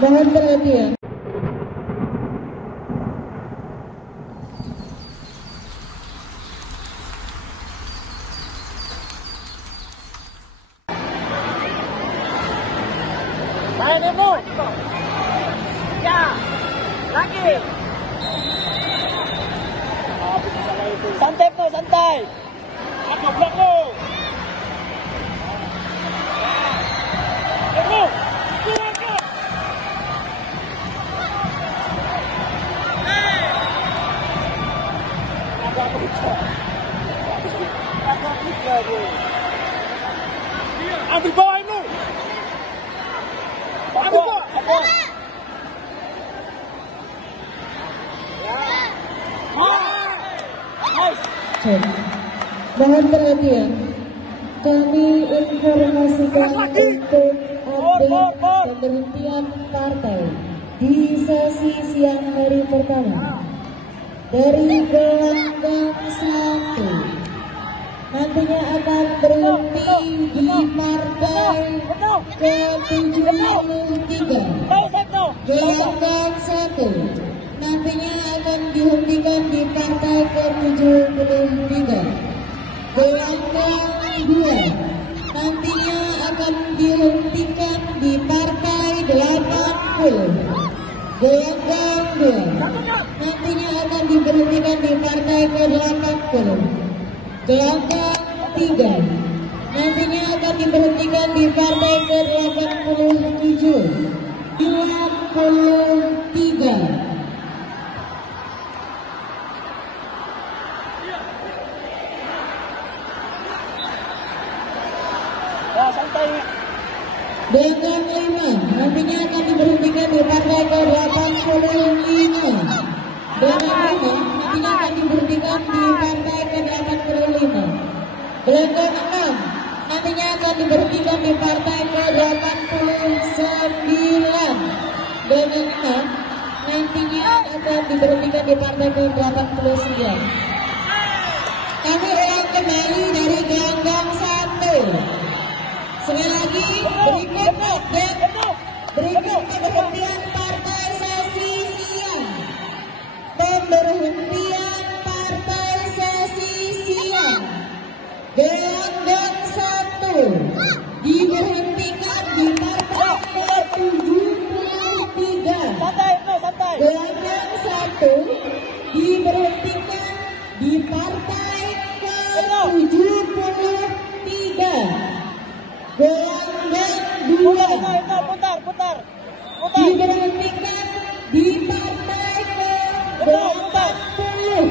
Mohon perhatian. Main ibu. Ya. Lagi. Santai po, santai. Aku blok lo. Ibu. Ambil bawah ini. Ambil bawah. Mohon perhatian. Kami informasikan untuk update pemberhentian partai di sesi siang hari pertama dari gelanggang 1. Nantinya akan berhenti di partai ke-73. Gelanggang 1 nantinya akan dihentikan di partai ke-73. Gelanggang 2 nantinya akan dihentikan di partai 80. Gelanggang 2 nantinya akan diberhentikan di partai ke-80. Gelanggang 3 nantinya akan diberhentikan di partai ke-87. 23. Gelanggang 5 nantinya akan diberhentikan di partai ke-85. Gelanggang 5 nantinya akan diberhentikan di partai ke-85. Gelanggang 6 nantinya akan diberhentikan di partai ke-89. Gelanggang 6 nantinya akan diberhentikan di partai ke-89. Kami ulang kembali dari gelanggang 1. Sekali lagi, berikut pemberhentian partai sesi siang. Pemberhentian partai sesi siang. Gelanggang 1 diberhentikan di partai ke-73. Gelanggang 1 diberhentikan di partai ke-73. Gelanggang 2 diberhentikan di partai ke-80.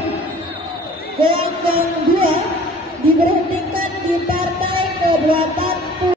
Gelanggang 2 diberhentikan di partai ke-80.